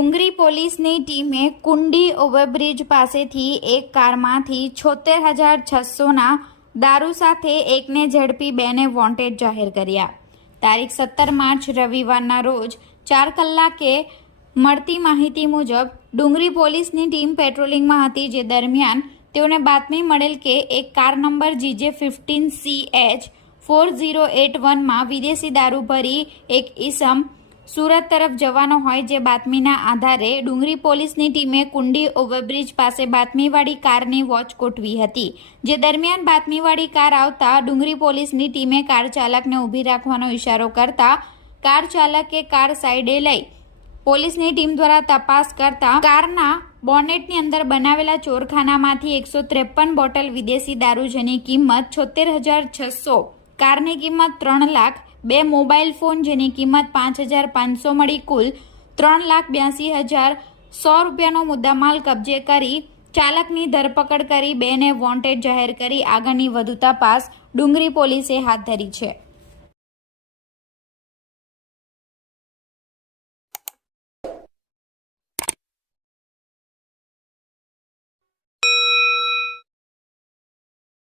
ડુંગરી પોલીસની ટીમે કુંડી ઓવરબ્રિજ પાસેથી એક કારમાંથી છોતેર હજાર છસોના દારૂ સાથે એકને ઝડપી બેને વોન્ટેડ જાહેર કર્યા. તારીખ સત્તર માર્ચ રવિવારના રોજ ચાર કલાકે મળતી માહિતી મુજબ ડુંગરી પોલીસની ટીમ પેટ્રોલિંગમાં હતી જે દરમિયાન તેઓને બાતમી મળેલ કે એક car number GJ fifteen C H four zero eight વનમાં વિદેશી દારૂ ભરી એક ઈસમ સુરત તરફ જવાનો હોય જે બાતમીના આધારે ડુંગરી પોલીસની ટીમે કુંડી ઓવરબ્રિજ પાસે બાતમીવાળી કારની વોચ ગોઠવી હતી. જે દરમિયાન બાતમીવાળી કાર આવતા ડુંગરી પોલીસની ટીમે કાર ચાલકને ઊભી રાખવાનો ઇશારો કરતા કાર ચાલકે કાર સાઈડે લઈ પોલીસની ટીમ દ્વારા તપાસ કરતા કારના બોનેટની અંદર બનાવેલા ચોરખાનામાંથી એકસો ત્રેપન બોટલ વિદેશી દારૂ જેની કિંમત છોતેર હજાર છસો, કારની કિંમત ત્રણ લાખ બે મોબાઈલ ફોન જેની કિંમત પાંચ હજાર પાંચસો મળી કુલ ત્રણ લાખ બ્યાસી હજાર સો રૂપિયાનો મુદ્દામાલ કબજે કરી ચાલકની ધરપકડ કરી બેને વોન્ટેડ જાહેર કરી આગળની વધુ તપાસ ડુંગરી પોલીસે હાથ ધરી છે.